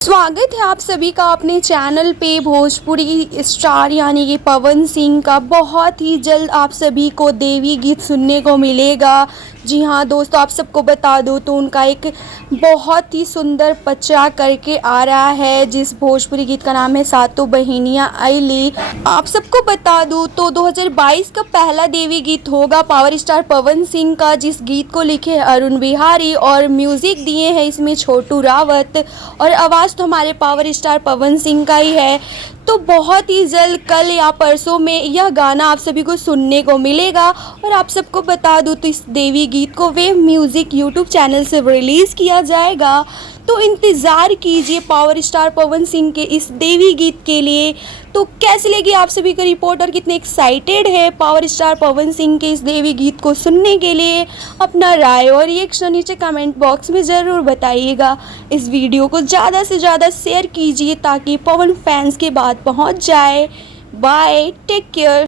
स्वागत है आप सभी का अपने चैनल पे। भोजपुरी स्टार यानी कि पवन सिंह का बहुत ही जल्द आप सभी को देवी गीत सुनने को मिलेगा। जी हाँ दोस्तों, आप सबको बता दूँ तो उनका एक बहुत ही सुंदर पचरा करके आ रहा है, जिस भोजपुरी गीत का नाम है सातों बहिनियाँ आइली। आप सबको बता दूँ तो 2022 का पहला देवी गीत होगा पावर स्टार पवन सिंह का, जिस गीत को लिखे अरुण बिहारी और म्यूज़िक दिए हैं इसमें छोटू रावत, और आवाज़ तो हमारे पावर स्टार पवन सिंह का ही है। तो बहुत ही जल्द कल या परसों में यह गाना आप सभी को सुनने को मिलेगा। और आप सबको बता दूँ तो इस देवी गीत को वेव म्यूज़िक यूट्यूब चैनल से रिलीज़ किया जाएगा। तो इंतज़ार कीजिए पावर स्टार पवन सिंह के इस देवी गीत के लिए। तो कैसी लगी आप सभी को रिपोर्ट और कितने एक्साइटेड है पावर स्टार पवन सिंह के इस देवी गीत को सुनने के लिए? अपना राय और रिएक्शन नीचे कमेंट बॉक्स में ज़रूर बताइएगा। इस वीडियो को ज़्यादा से ज़्यादा शेयर कीजिए ताकि पवन फैंस के बाद पहुंच जाए। Bye, take care.